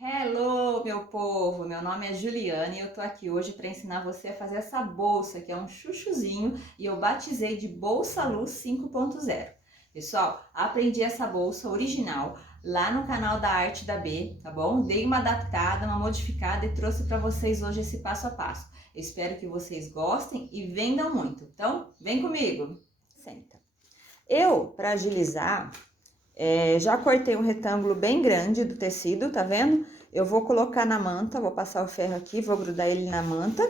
Hello, meu povo! Meu nome é Juliana e eu tô aqui hoje para ensinar você a fazer essa bolsa, que é um chuchuzinho, e eu batizei de Bolsa Luz 5.0. Pessoal, aprendi essa bolsa original lá no canal da Arte da B, tá bom? Dei uma adaptada, uma modificada e trouxe para vocês hoje esse passo a passo. Eu espero que vocês gostem e vendam muito. Então, vem comigo! Senta. Para agilizar, já cortei um retângulo bem grande do tecido, tá vendo? Eu vou colocar na manta, vou passar o ferro aqui, vou grudar ele na manta.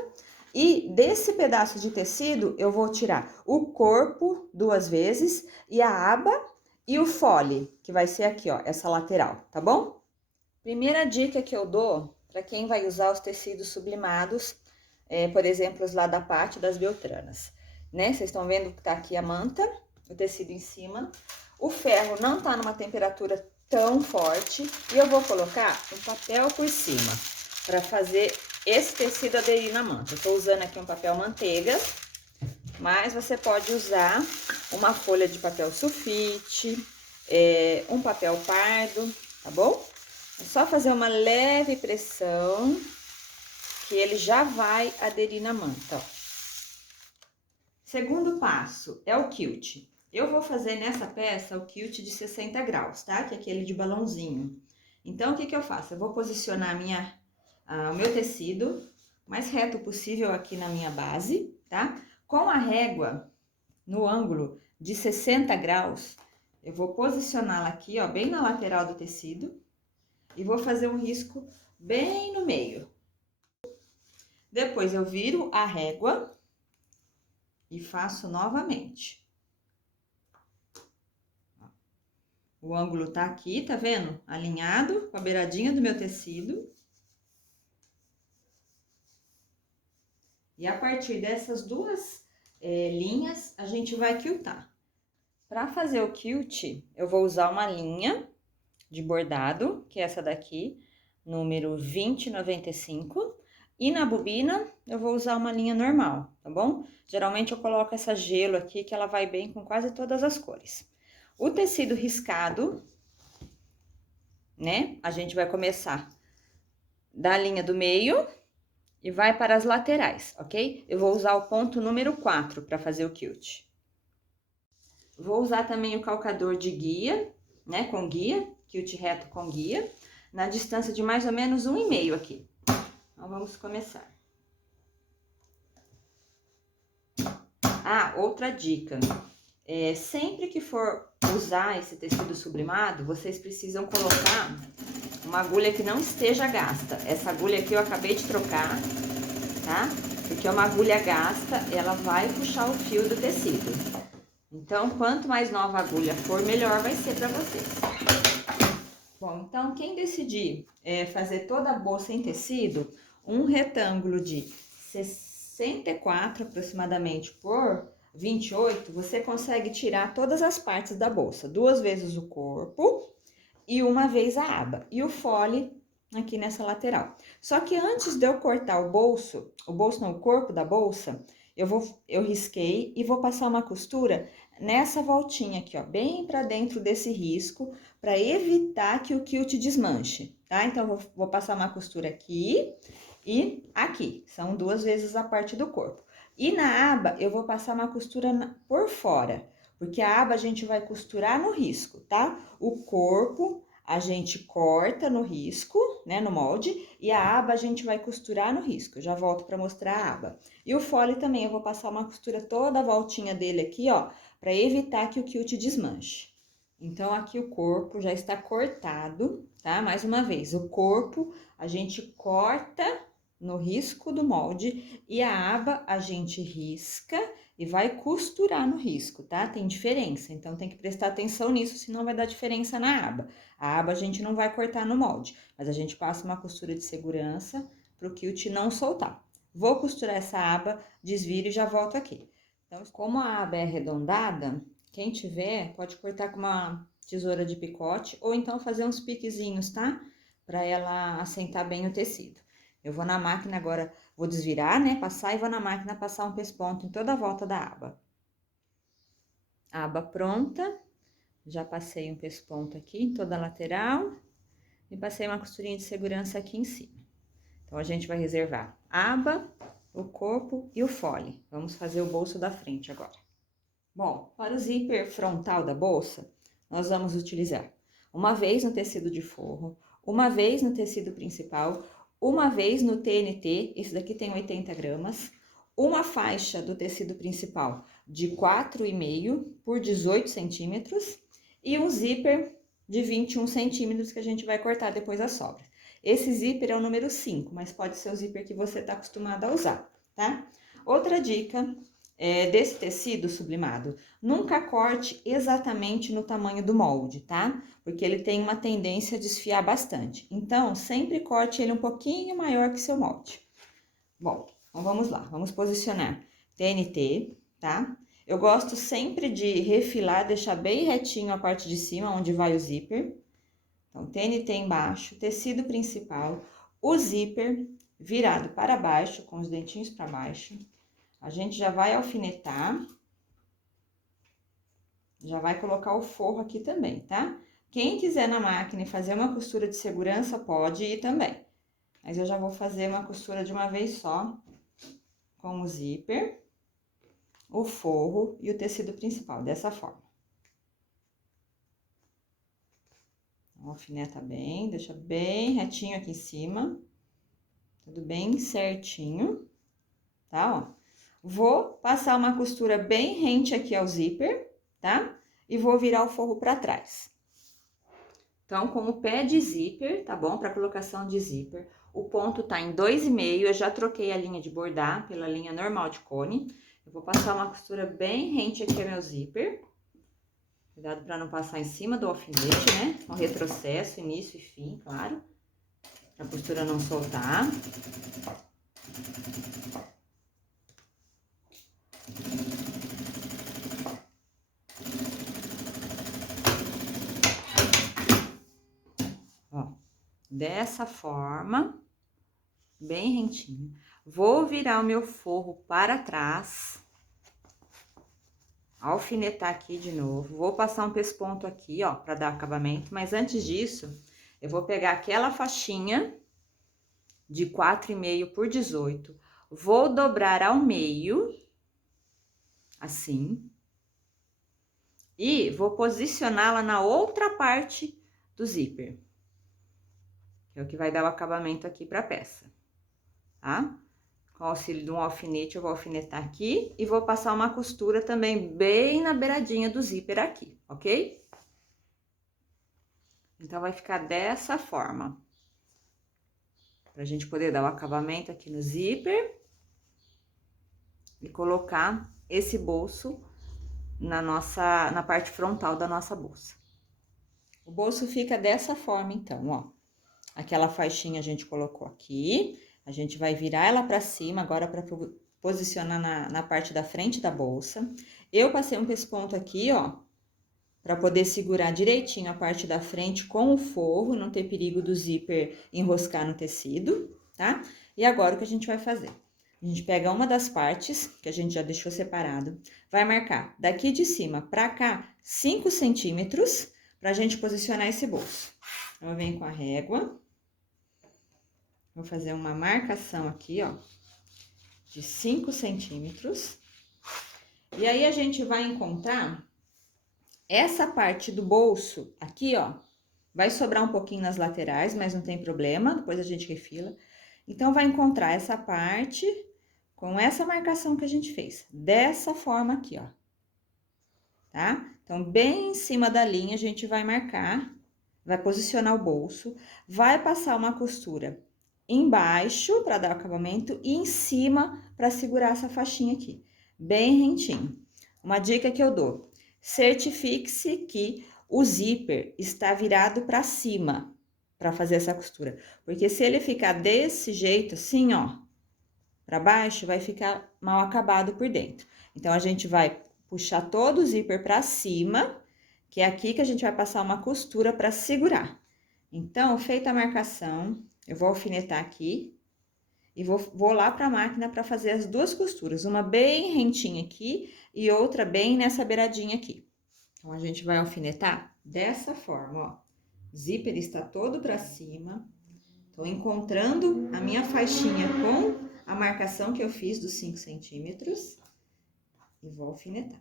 E desse pedaço de tecido, eu vou tirar o corpo 2 vezes e a aba e o fole, que vai ser aqui, ó, essa lateral, tá bom? Primeira dica que eu dou para quem vai usar os tecidos sublimados, por exemplo, os lá da Pátio das Beltranas, né? Vocês estão vendo que tá aqui a manta, o tecido em cima. O ferro não tá numa temperatura tão forte e eu vou colocar um papel por cima para fazer esse tecido aderir na manta. Eu tô usando aqui um papel manteiga, mas você pode usar uma folha de papel sulfite, um papel pardo, tá bom? É só fazer uma leve pressão que ele já vai aderir na manta, ó. Segundo passo é o quilt. Eu vou fazer nessa peça o quilt de 60 graus, tá? Que é aquele de balãozinho. Então, o que eu faço? Eu vou posicionar o meu tecido o mais reto possível aqui na minha base, tá? Com a régua no ângulo de 60 graus, eu vou posicioná-la aqui, ó, bem na lateral do tecido e vou fazer um risco bem no meio. Depois eu viro a régua e faço novamente. O ângulo tá aqui, tá vendo? Alinhado com a beiradinha do meu tecido. E a partir dessas duas linhas, a gente vai quiltar. Para fazer o quilt, eu vou usar uma linha de bordado, que é essa daqui, número 2095. E na bobina, eu vou usar uma linha normal, tá bom? Geralmente eu coloco essa gelo aqui, que ela vai bem com quase todas as cores. O tecido riscado, né? A gente vai começar da linha do meio e vai para as laterais, ok? Eu vou usar o ponto número 4 para fazer o quilt. Vou usar também o calcador de guia, né? Com guia, quilt reto com guia, na distância de mais ou menos 1,5 aqui. Então, vamos começar. Ah, outra dica. Sempre que for usar esse tecido sublimado, vocês precisam colocar uma agulha que não esteja gasta. Essa agulha aqui eu acabei de trocar, tá? Porque uma agulha gasta, ela vai puxar o fio do tecido. Então, quanto mais nova a agulha for, melhor vai ser para vocês. Bom, então, quem decidir fazer toda a bolsa em tecido, um retângulo de 64 aproximadamente por 28, você consegue tirar todas as partes da bolsa, 2 vezes o corpo e uma vez a aba, e o fole aqui nessa lateral. Só que antes de eu cortar o bolso não, o corpo da bolsa, eu risquei e vou passar uma costura nessa voltinha aqui, ó, bem pra dentro desse risco, para evitar que o quilt desmanche, tá? Então, vou passar uma costura aqui e aqui, são 2 vezes a parte do corpo. E na aba, eu vou passar uma costura por fora, porque a aba a gente vai costurar no risco, tá? O corpo a gente corta no risco, né, no molde, e a aba a gente vai costurar no risco. Eu já volto para mostrar a aba. E o fole também, eu vou passar uma costura toda a voltinha dele aqui, ó, para evitar que o quilt desmanche. Então, aqui o corpo já está cortado, tá? Mais uma vez, o corpo a gente corta no risco do molde e a aba a gente risca e vai costurar no risco, tá? Tem diferença, então tem que prestar atenção nisso, senão vai dar diferença na aba. A aba a gente não vai cortar no molde, mas a gente passa uma costura de segurança para o quilt não soltar. Vou costurar essa aba, desviro e já volto aqui. Então, como a aba é arredondada, quem tiver pode cortar com uma tesoura de picote ou então fazer uns piquezinhos, tá? Para ela assentar bem o tecido. Eu vou na máquina agora, vou desvirar, né? Passar e vou na máquina passar um pesponto em toda a volta da aba. Aba pronta, já passei um pesponto aqui em toda a lateral. e passei uma costurinha de segurança aqui em cima. Então, a gente vai reservar a aba, o corpo e o fole. Vamos fazer o bolso da frente agora. Bom, para o zíper frontal da bolsa, nós vamos utilizar uma vez no tecido de forro, uma vez no tecido principal, uma vez no TNT, esse daqui tem 80 gramas, uma faixa do tecido principal de 4,5 por 18 centímetros e um zíper de 21 centímetros que a gente vai cortar depois as sobras. Esse zíper é o número 5, mas pode ser o zíper que você está acostumado a usar, tá? Outra dica desse tecido sublimado, nunca corte exatamente no tamanho do molde, tá? Porque ele tem uma tendência a desfiar bastante. Então, sempre corte ele um pouquinho maior que seu molde. Bom, então vamos lá, vamos posicionar TNT, tá? Eu gosto sempre de refilar, deixar bem retinho a parte de cima, onde vai o zíper. Então, TNT embaixo, tecido principal, o zíper virado para baixo, com os dentinhos para baixo. A gente já vai alfinetar, já vai colocar o forro aqui também, tá? Quem quiser na máquina e fazer uma costura de segurança, pode ir também. Mas eu já vou fazer uma costura de uma vez só, com o zíper, o forro e o tecido principal, dessa forma. Alfineta bem, deixa bem retinho aqui em cima, tudo bem certinho, tá, ó. Vou passar uma costura bem rente aqui ao zíper, tá? E vou virar o forro pra trás. Então, com o pé de zíper, tá bom? Pra colocação de zíper, o ponto tá em 2,5, eu já troquei a linha de bordar pela linha normal de cone. Eu vou passar uma costura bem rente aqui ao meu zíper. Cuidado pra não passar em cima do alfinete, né? Com retrocesso, início e fim, claro. Pra costura não soltar. Ó, dessa forma, bem rentinho. Vou virar o meu forro para trás. Alfinetar aqui de novo. Vou passar um pesponto aqui, ó, para dar acabamento. Mas antes disso, eu vou pegar aquela faixinha de 4,5 por 18. Vou dobrar ao meio, assim. E vou posicioná-la na outra parte do zíper. Que é o que vai dar o acabamento aqui pra peça, tá? Com o auxílio de um alfinete, eu vou alfinetar aqui e vou passar uma costura também bem na beiradinha do zíper aqui, ok? Então, vai ficar dessa forma. Pra gente poder dar o acabamento aqui no zíper e colocar esse bolso na parte frontal da nossa bolsa. O bolso fica dessa forma, então, ó. Aquela faixinha a gente colocou aqui. A gente vai virar ela pra cima agora pra posicionar na parte da frente da bolsa. Eu passei um pesponto aqui, ó, pra poder segurar direitinho a parte da frente com o forro, não ter perigo do zíper enroscar no tecido, tá? E agora o que a gente vai fazer? A gente pega uma das partes, que a gente já deixou separado, vai marcar daqui de cima pra cá 5 centímetros pra gente posicionar esse bolso. Eu venho com a régua. Vou fazer uma marcação aqui, ó, de 5 centímetros. E aí, a gente vai encontrar essa parte do bolso aqui, ó. Vai sobrar um pouquinho nas laterais, mas não tem problema, depois a gente refila. Então, vai encontrar essa parte com essa marcação que a gente fez. Dessa forma aqui, ó. Tá? Então, bem em cima da linha, a gente vai marcar, vai posicionar o bolso, vai passar uma costura embaixo para dar o acabamento e em cima para segurar essa faixinha aqui, bem rentinho. Uma dica que eu dou: certifique-se que o zíper está virado para cima para fazer essa costura, porque se ele ficar desse jeito assim, ó, para baixo, vai ficar mal acabado por dentro. Então, a gente vai puxar todo o zíper para cima, que é aqui que a gente vai passar uma costura para segurar. Então, feita a marcação, eu vou alfinetar aqui e vou lá para a máquina para fazer as duas costuras, uma bem rentinha aqui e outra bem nessa beiradinha aqui. Então, a gente vai alfinetar dessa forma, ó. zíper está todo para cima. Tô encontrando a minha faixinha com a marcação que eu fiz dos 5 centímetros. E vou alfinetar.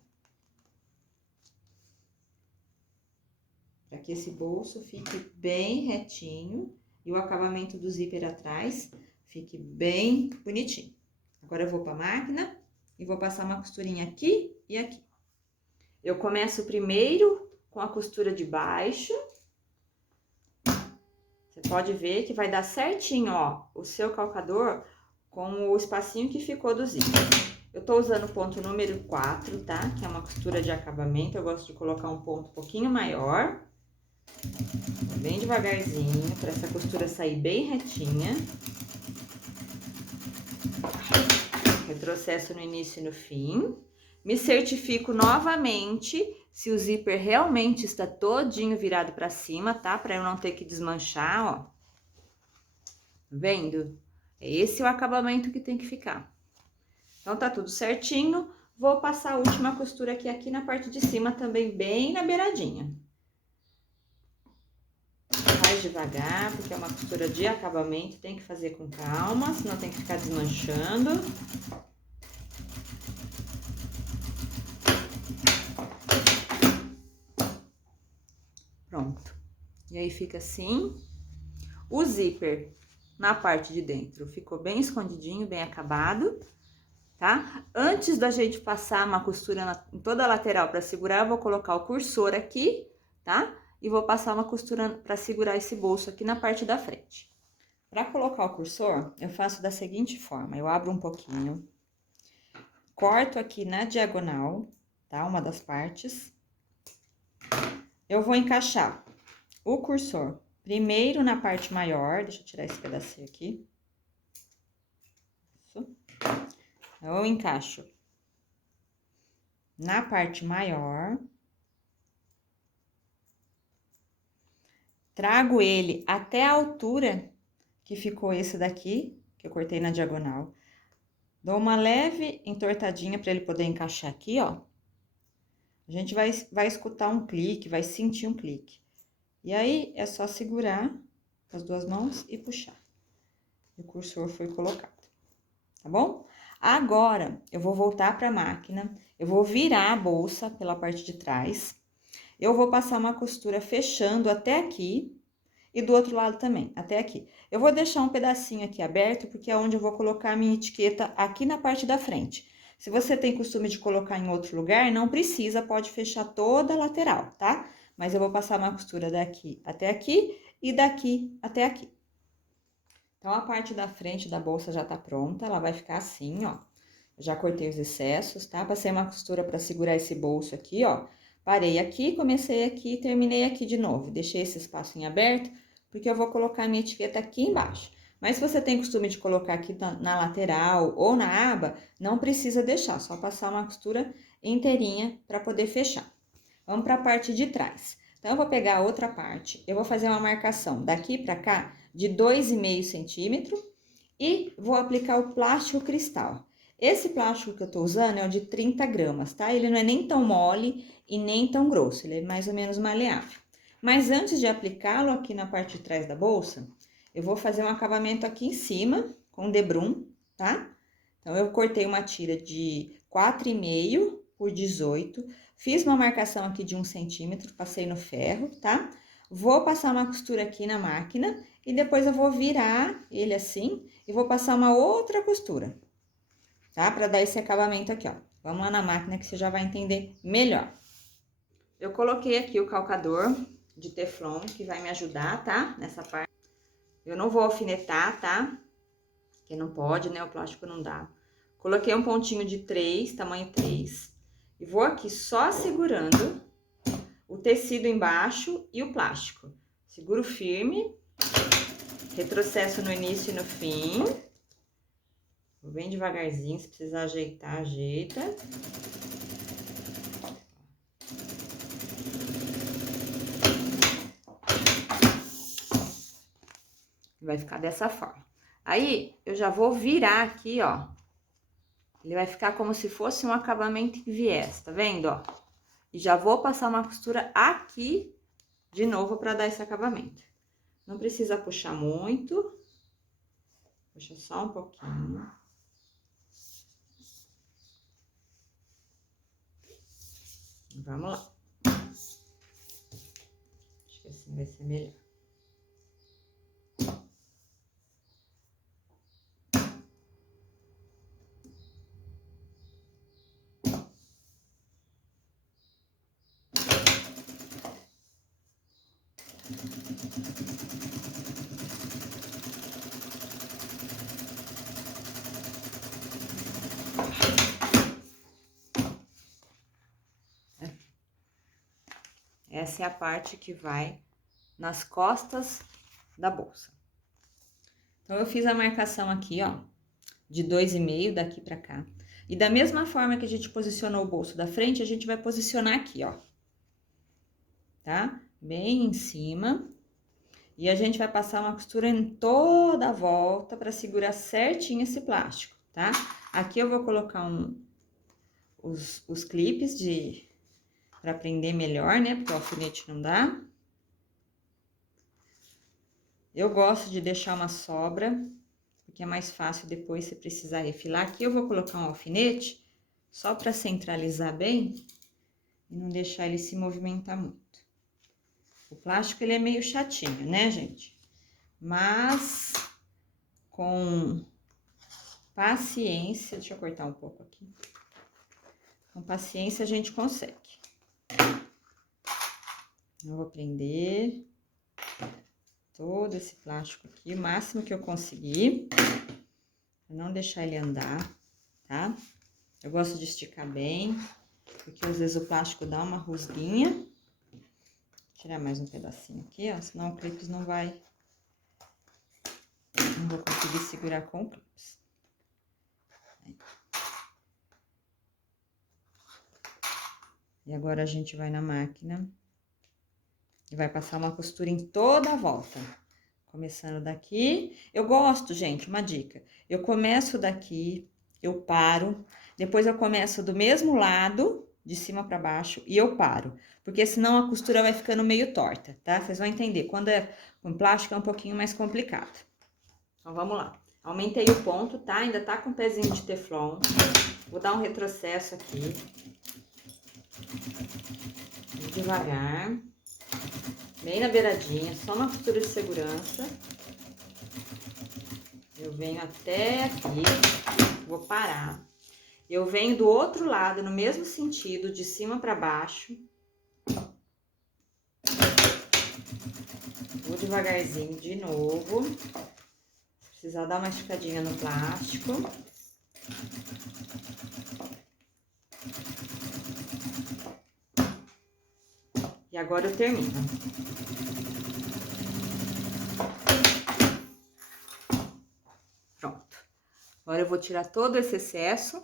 Para que esse bolso fique bem retinho e o acabamento do zíper atrás fique bem bonitinho. Agora eu vou para a máquina e vou passar uma costurinha aqui e aqui. Eu começo primeiro com a costura de baixo. Você pode ver que vai dar certinho, ó, o seu calcador com o espacinho que ficou do zíper. Eu tô usando o ponto número 4, tá? Que é uma costura de acabamento. Eu gosto de colocar um ponto um pouquinho maior. Bem devagarzinho, para essa costura sair bem retinha. Retrocesso no início e no fim. Me certifico novamente se o zíper realmente está todinho virado para cima, tá? Para eu não ter que desmanchar, ó. Vendo? É esse o acabamento que tem que ficar. Então, tá tudo certinho. Vou passar a última costura aqui na parte de cima também, bem na beiradinha. Faz devagar, porque é uma costura de acabamento, tem que fazer com calma, senão tem que ficar desmanchando. Pronto. E aí fica assim. O zíper na parte de dentro ficou bem escondidinho, bem acabado, tá? Antes da gente passar uma costura em toda a lateral para segurar, eu vou colocar o cursor aqui, tá? E vou passar uma costura para segurar esse bolso aqui na parte da frente. Para colocar o cursor, eu faço da seguinte forma: eu abro um pouquinho, corto aqui na diagonal, tá? Uma das partes. Eu vou encaixar o cursor primeiro na parte maior, deixa eu tirar esse pedacinho aqui. Isso. Eu encaixo na parte maior. Trago ele até a altura que ficou esse daqui, que eu cortei na diagonal. Dou uma leve entortadinha para ele poder encaixar aqui, ó. A gente vai escutar um clique, vai sentir um clique. E aí, é só segurar com as duas mãos e puxar. O cursor foi colocado, tá bom? Agora, eu vou voltar para a máquina, eu vou virar a bolsa pela parte de trás. Eu vou passar uma costura fechando até aqui e do outro lado também, até aqui. Eu vou deixar um pedacinho aqui aberto, porque é onde eu vou colocar a minha etiqueta aqui na parte da frente. Se você tem costume de colocar em outro lugar, não precisa, pode fechar toda a lateral, tá? Mas eu vou passar uma costura daqui até aqui e daqui até aqui. Então, a parte da frente da bolsa já tá pronta, ela vai ficar assim, ó. Já cortei os excessos, tá? Passei uma costura para segurar esse bolso aqui, ó. Parei aqui, comecei aqui e terminei aqui de novo. Deixei esse espaço em aberto, porque eu vou colocar a minha etiqueta aqui embaixo. Mas se você tem costume de colocar aqui na lateral ou na aba, não precisa deixar, só passar uma costura inteirinha para poder fechar. Vamos para a parte de trás. Então, eu vou pegar a outra parte, eu vou fazer uma marcação daqui para cá de 2,5 centímetros e vou aplicar o plástico cristal. Esse plástico que eu tô usando é o de 30 gramas, tá? Ele não é nem tão mole e nem tão grosso, ele é mais ou menos maleável. Mas antes de aplicá-lo aqui na parte de trás da bolsa, eu vou fazer um acabamento aqui em cima com debrum, tá? Então, eu cortei uma tira de 4,5 por 18, fiz uma marcação aqui de 1 centímetro, passei no ferro, tá? Vou passar uma costura aqui na máquina e depois eu vou virar ele assim e vou passar uma outra costura, tá? Pra dar esse acabamento aqui, ó. Vamos lá na máquina que você já vai entender melhor. Eu coloquei aqui o calcador de teflon que vai me ajudar, tá? Nessa parte. Eu não vou alfinetar, tá? Que não pode, né? O plástico não dá. Coloquei um pontinho de 3, tamanho 3. E vou aqui só segurando o tecido embaixo e o plástico. Seguro firme. Retrocesso no início e no fim. Vou bem devagarzinho, se precisar ajeitar, ajeita. Vai ficar dessa forma. Aí, eu já vou virar aqui, ó. Ele vai ficar como se fosse um acabamento em viés, tá vendo, ó? E já vou passar uma costura aqui de novo para dar esse acabamento. Não precisa puxar muito, puxa só um pouquinho. Vamos lá. Acho que assim vai ser melhor. Essa é a parte que vai nas costas da bolsa. Então, eu fiz a marcação aqui, ó, de 2,5 daqui pra cá. E da mesma forma que a gente posicionou o bolso da frente, a gente vai posicionar aqui, ó. Tá? Bem em cima. E a gente vai passar uma costura em toda a volta pra segurar certinho esse plástico, tá? Aqui eu vou colocar os clipes pra prender melhor, né? Porque o alfinete não dá. Eu gosto de deixar uma sobra, porque é mais fácil depois se precisar refilar. Aqui eu vou colocar um alfinete, só para centralizar bem e não deixar ele se movimentar muito. O plástico, ele é meio chatinho, né, gente? Mas, com paciência, deixa eu cortar um pouco aqui. Com paciência a gente consegue. Eu vou prender todo esse plástico aqui, o máximo que eu conseguir, pra não deixar ele andar, tá? Eu gosto de esticar bem, porque às vezes o plástico dá uma rusguinha. Vou tirar mais um pedacinho aqui, ó, senão o clips não vai... Não vou conseguir segurar com o clips. E agora a gente vai na máquina e vai passar uma costura em toda a volta. Começando daqui. Eu gosto, gente, uma dica. Eu começo daqui, eu paro, depois eu começo do mesmo lado, de cima para baixo, e eu paro. Porque senão a costura vai ficando meio torta, tá? Vocês vão entender. Quando é com plástico é um pouquinho mais complicado. Então, vamos lá. Aumentei o ponto, tá? Ainda tá com um pezinho de teflon. Vou dar um retrocesso aqui. Devagar. Bem na beiradinha, só uma costura de segurança. Eu venho até aqui, vou parar. Eu venho do outro lado, no mesmo sentido, de cima para baixo. Vou devagarzinho de novo. Se precisar dar uma esticadinha no plástico. E agora eu termino. Pronto. Agora eu vou tirar todo esse excesso.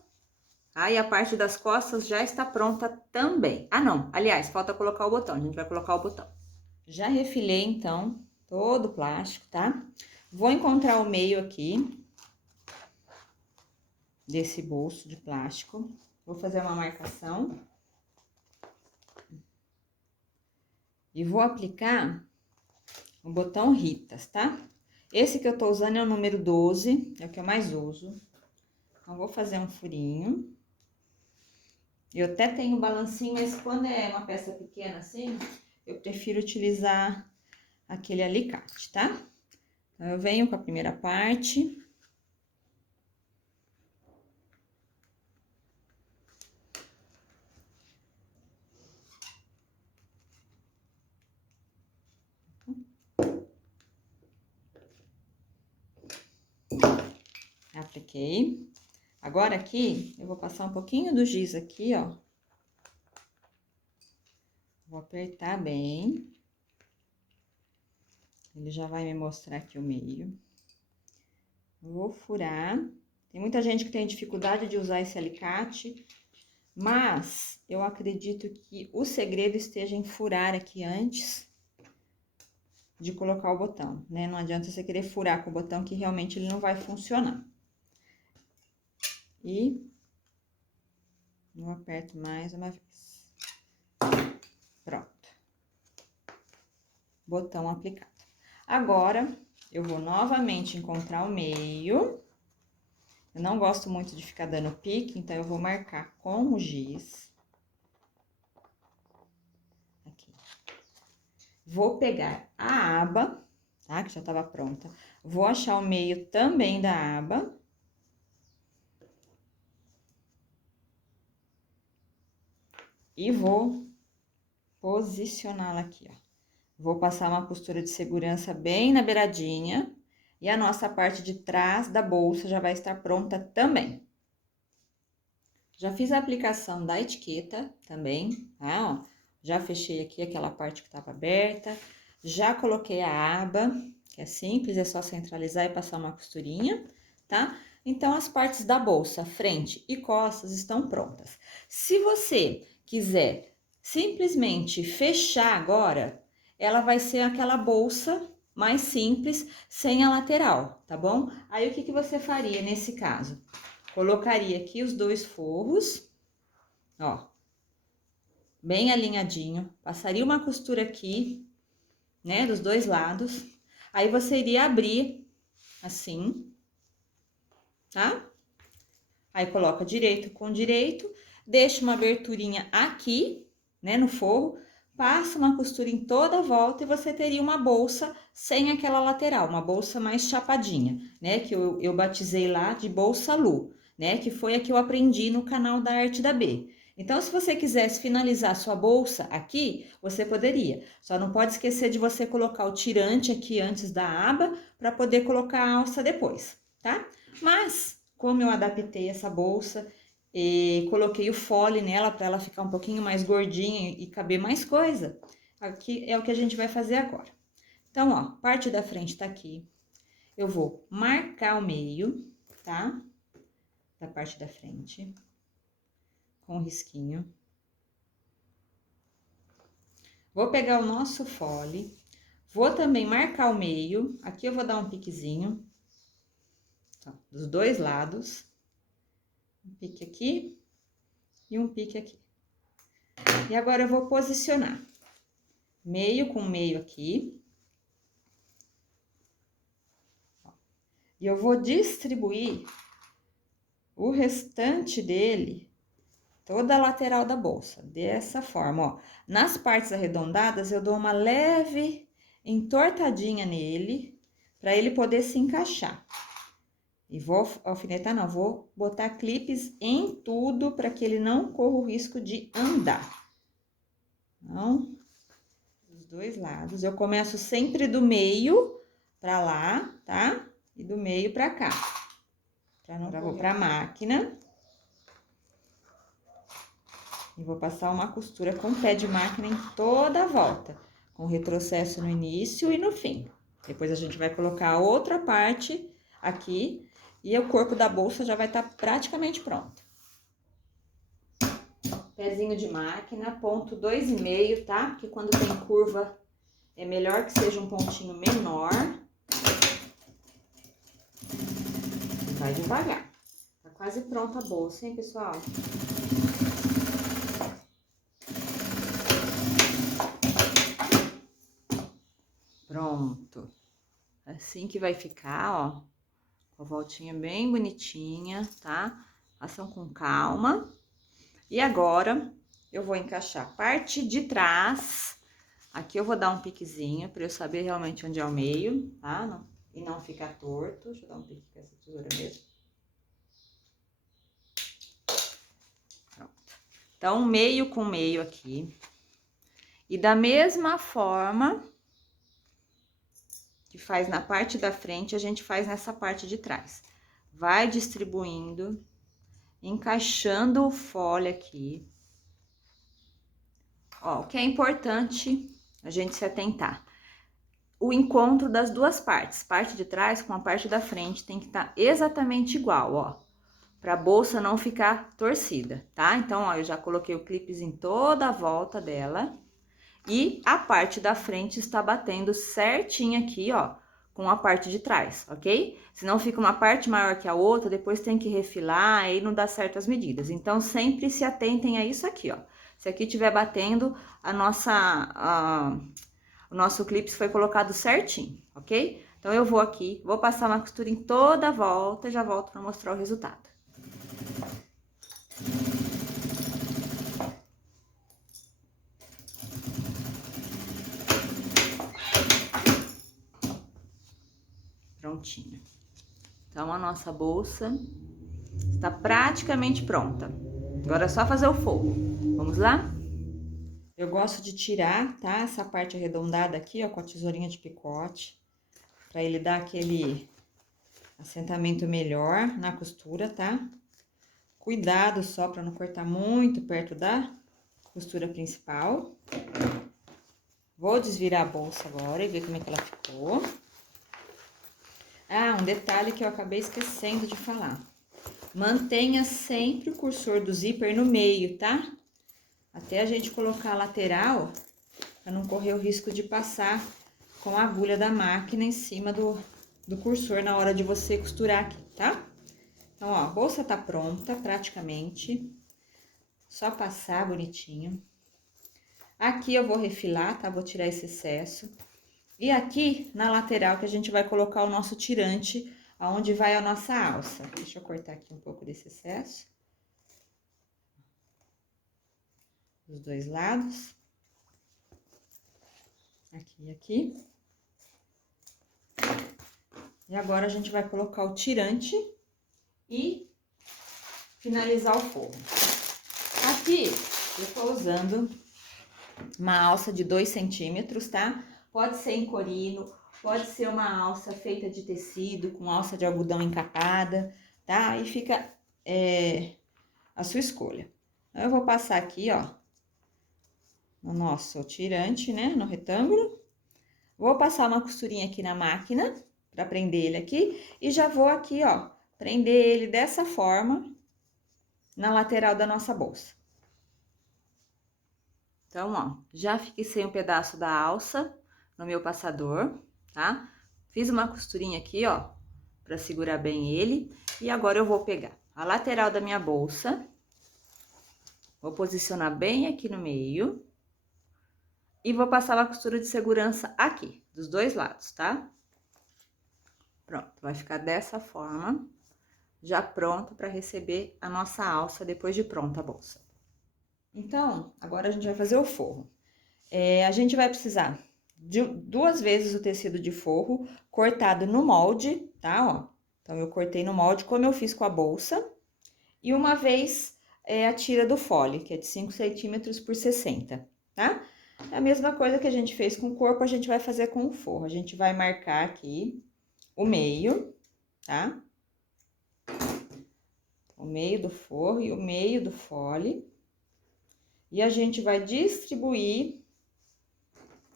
Aí a parte das costas já está pronta também. Ah, não. Aliás, falta colocar o botão. A gente vai colocar o botão. Já refilei, então, todo o plástico, tá? Vou encontrar o meio aqui desse bolso de plástico. Vou fazer uma marcação. E vou aplicar o botão Ritas, tá? Esse que eu tô usando é o número 12, é o que eu mais uso. Então, vou fazer um furinho. Eu até tenho balancinho, mas quando é uma peça pequena assim, eu prefiro utilizar aquele alicate, tá? Então, eu venho com a primeira parte. Apliquei. Agora aqui, eu vou passar um pouquinho do giz aqui, ó. Vou apertar bem. Ele já vai me mostrar aqui o meio. Vou furar. Tem muita gente que tem dificuldade de usar esse alicate, mas eu acredito que o segredo esteja em furar aqui antes de colocar o botão, né? Não adianta você querer furar com o botão que realmente ele não vai funcionar. E eu aperto mais uma vez. Pronto. botão aplicado. Agora, eu vou novamente encontrar o meio. Eu não gosto muito de ficar dando pique, então eu vou marcar com o giz. Aqui. Vou pegar a aba, tá? Que já tava pronta. Vou achar o meio também da aba. E vou posicioná-la aqui, ó. Vou passar uma costura de segurança bem na beiradinha. E a nossa parte de trás da bolsa já vai estar pronta também. Já fiz a aplicação da etiqueta também, tá? Ó, já fechei aqui aquela parte que estava aberta. Já coloquei a aba, que é simples, é só centralizar e passar uma costurinha, tá? Então, as partes da bolsa, frente e costas, estão prontas. Se você quiser simplesmente fechar agora, ela vai ser aquela bolsa mais simples, sem a lateral, tá bom? Aí, o que você faria nesse caso? Colocaria aqui os dois forros, ó, bem alinhadinho, passaria uma costura aqui, né, dos dois lados, aí você iria abrir assim, tá? Aí coloca direito com direito, deixa uma aberturinha aqui, né, no forro, passa uma costura em toda a volta e você teria uma bolsa sem aquela lateral, uma bolsa mais chapadinha, né, que eu batizei lá de bolsa Lu, né, que foi a que eu aprendi no canal da Arte da B. Então, se você quisesse finalizar sua bolsa aqui, você poderia. Só não pode esquecer de você colocar o tirante aqui antes da aba, para poder colocar a alça depois, tá? Mas, como eu adaptei essa bolsa e coloquei o fole nela para ela ficar um pouquinho mais gordinha e caber mais coisa, aqui é o que a gente vai fazer agora. Então, ó, parte da frente tá aqui. Eu vou marcar o meio, tá? Da parte da frente. Com risquinho. Vou pegar o nosso fole. Vou também marcar o meio. Aqui eu vou dar um piquezinho. Ó, dos dois lados. Um pique aqui e um pique aqui. E agora eu vou posicionar meio com meio aqui. E eu vou distribuir o restante dele, toda a lateral da bolsa, dessa forma, ó. Nas partes arredondadas, eu dou uma leve entortadinha nele, para ele poder se encaixar. E vou alfinetar, não, vou botar clipes em tudo para que ele não corra o risco de andar. Então, dos dois lados, eu começo sempre do meio para lá, tá? E do meio para cá. Agora vou para a máquina. E vou passar uma costura com pé de máquina em toda a volta, com retrocesso no início e no fim. Depois a gente vai colocar a outra parte aqui e o corpo da bolsa já vai estar praticamente pronto. Pezinho de máquina, ponto 2,5, tá? Porque quando tem curva é melhor que seja um pontinho menor. Vai devagar. Tá quase pronta a bolsa, hein, pessoal? Pronto. Assim que vai ficar, ó. Com a voltinha bem bonitinha, tá? Façam com calma. E agora, eu vou encaixar a parte de trás. Aqui eu vou dar um piquezinho, pra eu saber realmente onde é o meio, tá? E não ficar torto. Deixa eu dar um pique com essa tesoura mesmo. Pronto. Então, meio com meio aqui. E da mesma forma que faz na parte da frente, a gente faz nessa parte de trás. Vai distribuindo, encaixando o fole aqui. Ó, o que é importante a gente se atentar. O encontro das duas partes, parte de trás com a parte da frente, tem que estar exatamente igual, ó. Pra bolsa não ficar torcida, tá? Então, ó, eu já coloquei o clipes em toda a volta dela. E a parte da frente está batendo certinho aqui, ó, com a parte de trás, ok? Senão fica uma parte maior que a outra, depois tem que refilar, aí não dá certo as medidas. Então, sempre se atentem a isso aqui, ó. Se aqui estiver batendo, o nosso clipe foi colocado certinho, ok? Então, eu vou aqui, vou passar uma costura em toda a volta e já volto para mostrar o resultado. Prontinho. Então, a nossa bolsa está praticamente pronta. Agora é só fazer o forro. Vamos lá? Eu gosto de tirar, tá? Essa parte arredondada aqui, ó, com a tesourinha de picote, para ele dar aquele assentamento melhor na costura, tá? Cuidado só para não cortar muito perto da costura principal. Vou desvirar a bolsa agora e ver como é que ela ficou. Ah, um detalhe que eu acabei esquecendo de falar. Mantenha sempre o cursor do zíper no meio, tá? Até a gente colocar a lateral, para não correr o risco de passar com a agulha da máquina em cima do cursor na hora de você costurar aqui, tá? Então, ó, a bolsa tá pronta praticamente. Só passar bonitinho. Aqui eu vou refilar, tá? Vou tirar esse excesso. E aqui, na lateral, que a gente vai colocar o nosso tirante, aonde vai a nossa alça. Deixa eu cortar aqui um pouco desse excesso. Dos dois lados. Aqui e aqui. E agora, a gente vai colocar o tirante e finalizar o forro. Aqui, eu tô usando uma alça de 2 centímetros, tá? Pode ser em corino, pode ser uma alça feita de tecido, com alça de algodão encapada, tá? Aí fica a sua escolha. Eu vou passar aqui, ó, no nosso tirante, né, no retângulo. Vou passar uma costurinha aqui na máquina, pra prender ele aqui, e já vou aqui, ó, prender ele dessa forma, na lateral da nossa bolsa. Então, ó, já fixei um pedaço da alça no meu passador, tá? Fiz uma costurinha aqui, ó, pra segurar bem ele. E agora eu vou pegar a lateral da minha bolsa, vou posicionar bem aqui no meio. E vou passar uma costura de segurança aqui, dos dois lados, tá? Pronto, vai ficar dessa forma, já pronto pra receber a nossa alça depois de pronta a bolsa. Então, agora a gente vai fazer o forro. A gente vai precisar de 2 vezes o tecido de forro cortado no molde, tá? Ó, então, eu cortei no molde, como eu fiz com a bolsa. E uma vez a tira do fole, que é de 5 centímetros por 60, tá? É a mesma coisa que a gente fez com o corpo, a gente vai fazer com o forro. A gente vai marcar aqui o meio, tá? O meio do forro e o meio do fole. E a gente vai distribuir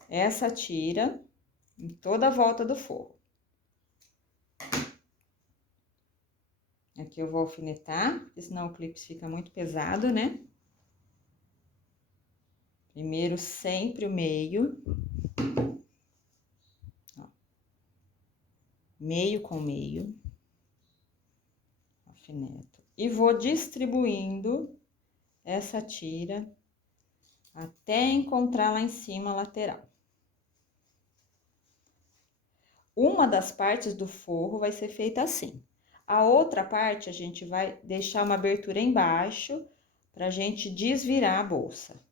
essa tira em toda a volta do forro. Aqui eu vou alfinetar, porque senão o clipe fica muito pesado, né? Primeiro, sempre o meio. Ó. Meio com meio. Alfineto. E vou distribuindo essa tira até encontrar lá em cima a lateral. Uma das partes do forro vai ser feita assim. A outra parte, a gente vai deixar uma abertura embaixo pra gente desvirar a bolsa.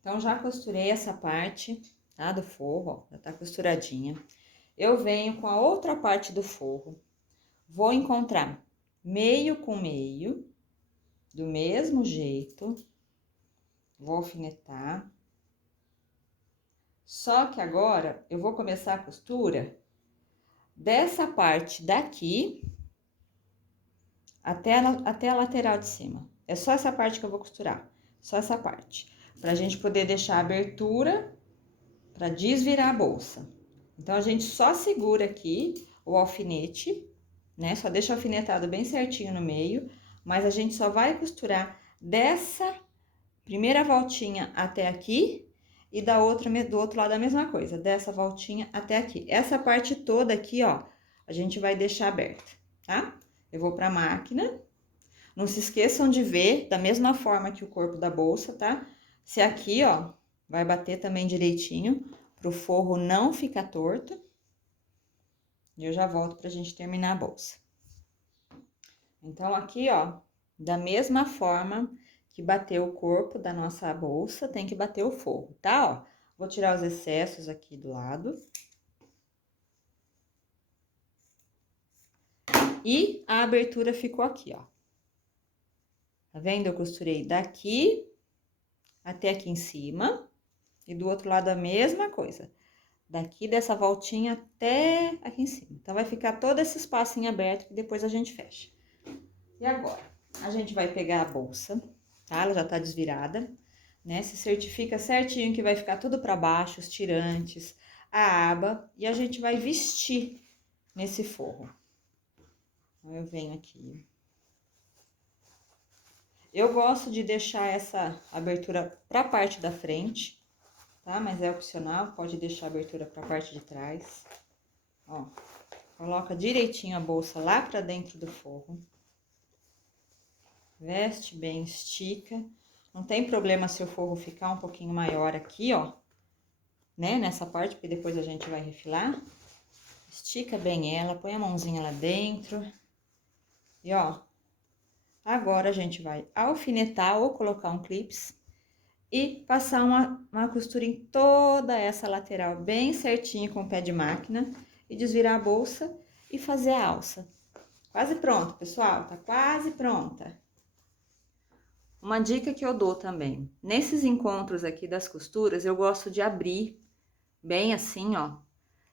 Então, já costurei essa parte, tá? Do forro, ó, já tá costuradinha. Eu venho com a outra parte do forro, vou encontrar meio com meio, do mesmo jeito, vou alfinetar. Só que agora, eu vou começar a costura dessa parte daqui até a lateral de cima. É só essa parte que eu vou costurar, só essa parte. Pra gente poder deixar a abertura pra desvirar a bolsa. Então, a gente só segura aqui o alfinete, né? Só deixa alfinetado bem certinho no meio, mas a gente só vai costurar dessa primeira voltinha até aqui e da outra, do outro lado a mesma coisa, dessa voltinha até aqui. Essa parte toda aqui, ó, a gente vai deixar aberta, tá? Eu vou pra máquina. Não se esqueçam de ver da mesma forma que o corpo da bolsa, tá? Se aqui, ó, vai bater também direitinho para o forro não ficar torto. E eu já volto pra gente terminar a bolsa. Então, aqui, ó, da mesma forma que bateu o corpo da nossa bolsa, tem que bater o forro, tá? Ó, vou tirar os excessos aqui do lado. E a abertura ficou aqui, ó. Tá vendo? Eu costurei daqui até aqui em cima. E do outro lado a mesma coisa. Daqui dessa voltinha até aqui em cima. Então, vai ficar todo esse espaço em aberto que depois a gente fecha. E agora, a gente vai pegar a bolsa, tá? Ela já tá desvirada, né? Se certifica certinho que vai ficar tudo pra baixo, os tirantes, a aba. E a gente vai vestir nesse forro. Então, eu venho aqui. Eu gosto de deixar essa abertura pra parte da frente, tá? Mas é opcional, pode deixar a abertura pra parte de trás. Ó, coloca direitinho a bolsa lá pra dentro do forro. Veste bem, estica. Não tem problema se o forro ficar um pouquinho maior aqui, ó, né? Nessa parte, porque depois a gente vai refilar. Estica bem ela, põe a mãozinha lá dentro. E, ó, agora a gente vai alfinetar ou colocar um clips e passar uma costura em toda essa lateral bem certinho com o pé de máquina e desvirar a bolsa e fazer a alça. Quase pronto, pessoal, tá quase pronta. Uma dica que eu dou também, nesses encontros aqui das costuras, eu gosto de abrir bem assim, ó,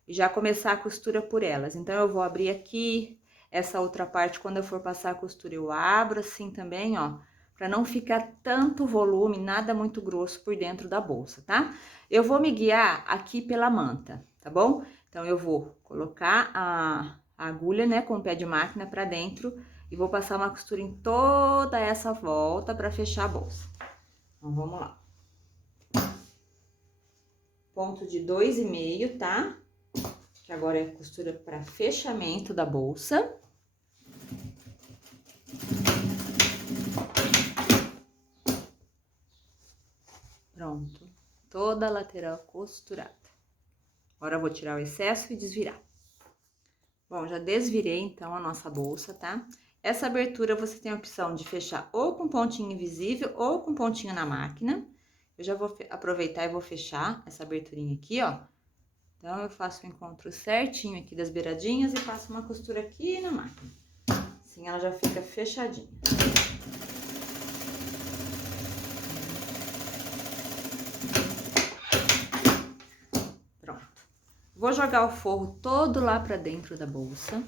e já começar a costura por elas. Então, eu vou abrir aqui, essa outra parte, quando eu for passar a costura, eu abro assim também, ó, pra não ficar tanto volume, nada muito grosso por dentro da bolsa, tá? Eu vou me guiar aqui pela manta, tá bom? Então, eu vou colocar a agulha, né, com o pé de máquina pra dentro e vou passar uma costura em toda essa volta pra fechar a bolsa. Então, vamos lá. Ponto de 2,5, tá? Que agora é costura para fechamento da bolsa. Pronto. Toda a lateral costurada. Agora eu vou tirar o excesso e desvirar. Bom, já desvirei então a nossa bolsa, tá? Essa abertura você tem a opção de fechar ou com pontinho invisível ou com pontinho na máquina. Eu já vou aproveitar e vou fechar essa aberturinha aqui, ó. Então, eu faço o encontro certinho aqui das beiradinhas e passo uma costura aqui na máquina. Assim, ela já fica fechadinha. Pronto. Vou jogar o forro todo lá pra dentro da bolsa.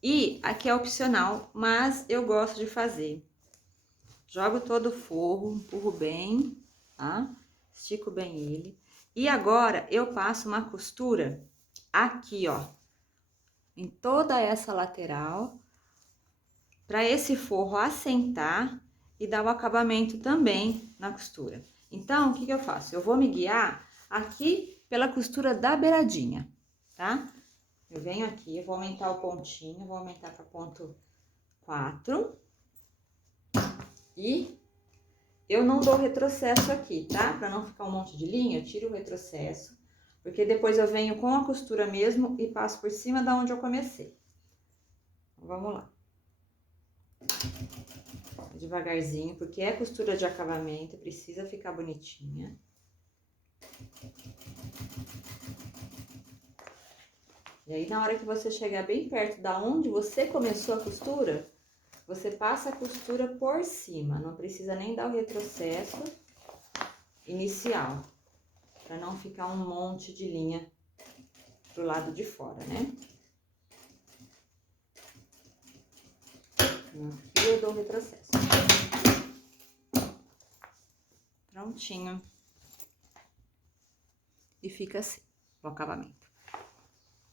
E aqui é opcional, mas eu gosto de fazer. Jogo todo o forro, empurro bem, tá? Estico bem ele. E agora, eu passo uma costura aqui, ó, em toda essa lateral, para esse forro assentar e dar o acabamento também na costura. Então, o que que eu faço? Eu vou me guiar aqui pela costura da beiradinha, tá? Eu venho aqui, vou aumentar o pontinho, vou aumentar para ponto 4. E eu não dou retrocesso aqui, tá? Pra não ficar um monte de linha, eu tiro o retrocesso, porque depois eu venho com a costura mesmo e passo por cima da onde eu comecei. Então, vamos lá. Devagarzinho, porque é costura de acabamento, precisa ficar bonitinha. E aí, na hora que você chegar bem perto da onde você começou a costura, você passa a costura por cima, não precisa nem dar o retrocesso inicial, para não ficar um monte de linha pro lado de fora, né? Aqui eu dou o retrocesso. Prontinho. E fica assim, o acabamento.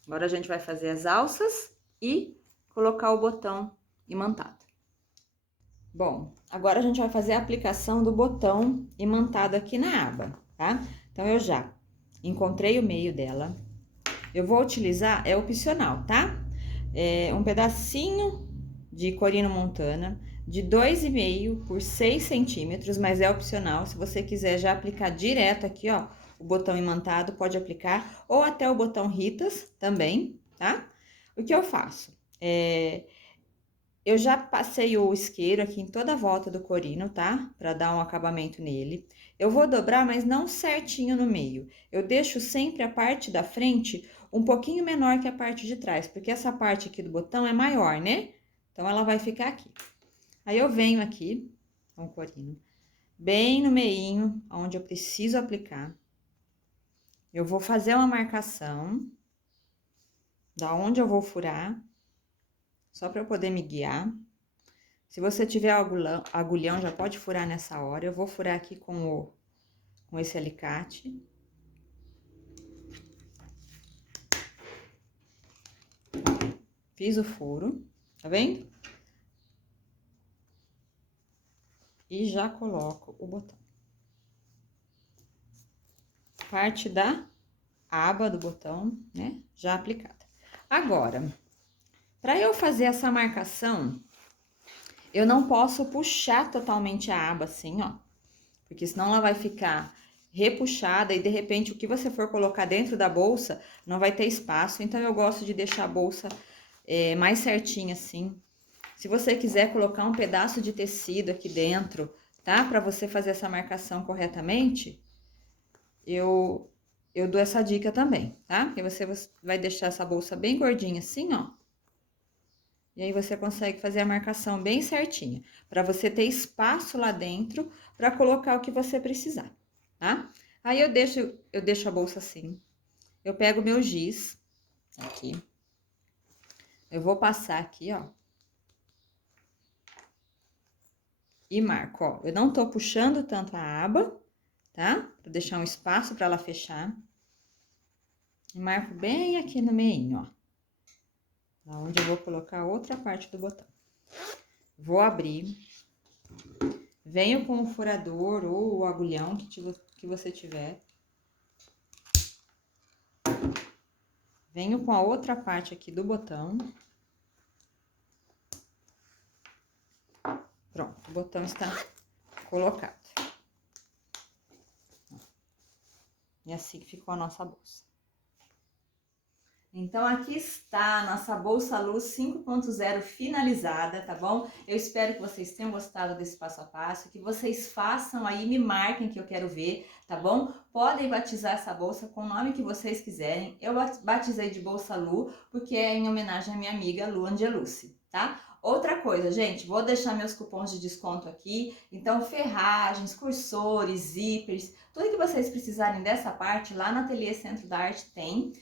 Agora, a gente vai fazer as alças e colocar o botão imantado. Bom, agora a gente vai fazer a aplicação do botão imantado aqui na aba, tá? Então, eu já encontrei o meio dela. Eu vou utilizar, é opcional, tá? Um pedacinho de Corino Montana, de 2,5 por 6 centímetros, mas é opcional. Se você quiser já aplicar direto aqui, ó, o botão imantado, pode aplicar, ou até o botão Ritas também, tá? O que eu faço? Eu já passei o isqueiro aqui em toda a volta do corino, tá? Pra dar um acabamento nele. Eu vou dobrar, mas não certinho no meio. Eu deixo sempre a parte da frente um pouquinho menor que a parte de trás, porque essa parte aqui do botão é maior, né? Então, ela vai ficar aqui. Aí, eu venho aqui com o corino, bem no meinho, onde eu preciso aplicar. Eu vou fazer uma marcação da onde eu vou furar, só para eu poder me guiar. Se você tiver agulhão, já pode furar nessa hora. Eu vou furar aqui com esse alicate. Fiz o furo, tá vendo? E já coloco o botão. Parte da aba do botão, né? Já aplicada. Agora, para eu fazer essa marcação, eu não posso puxar totalmente a aba assim, ó. Porque senão ela vai ficar repuxada e de repente o que você for colocar dentro da bolsa não vai ter espaço. Então, eu gosto de deixar a bolsa mais certinha assim. Se você quiser colocar um pedaço de tecido aqui dentro, tá? Pra você fazer essa marcação corretamente, eu dou essa dica também, tá? Porque você vai deixar essa bolsa bem gordinha assim, ó. E aí, você consegue fazer a marcação bem certinha, pra você ter espaço lá dentro pra colocar o que você precisar, tá? Aí, eu deixo a bolsa assim. Eu pego o meu giz, aqui. Eu vou passar aqui, ó. E marco, ó. Eu não tô puxando tanto a aba, tá? Pra deixar um espaço pra ela fechar. E marco bem aqui no meinho, ó. Onde eu vou colocar a outra parte do botão. Vou abrir. Venho com o furador ou o agulhão que você tiver. Venho com a outra parte aqui do botão. Pronto, o botão está colocado. E assim ficou a nossa bolsa. Então, aqui está a nossa Bolsa Luz 5.0 finalizada, tá bom? Eu espero que vocês tenham gostado desse passo a passo, que vocês façam aí, me marquem que eu quero ver, tá bom? Podem batizar essa bolsa com o nome que vocês quiserem. Eu batizei de Bolsa Lu, porque é em homenagem à minha amiga Lu Angelucci, tá? Outra coisa, gente, vou deixar meus cupons de desconto aqui, então ferragens, cursores, zíperes, tudo que vocês precisarem dessa parte, lá no Ateliê Centro da Arte tem.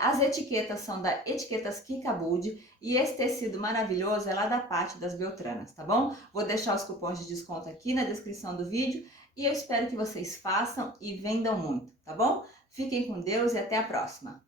As etiquetas são da Etiquetas Kikabud e esse tecido maravilhoso é lá da Pátio das Beltranas, tá bom? Vou deixar os cupons de desconto aqui na descrição do vídeo e eu espero que vocês façam e vendam muito, tá bom? Fiquem com Deus e até a próxima!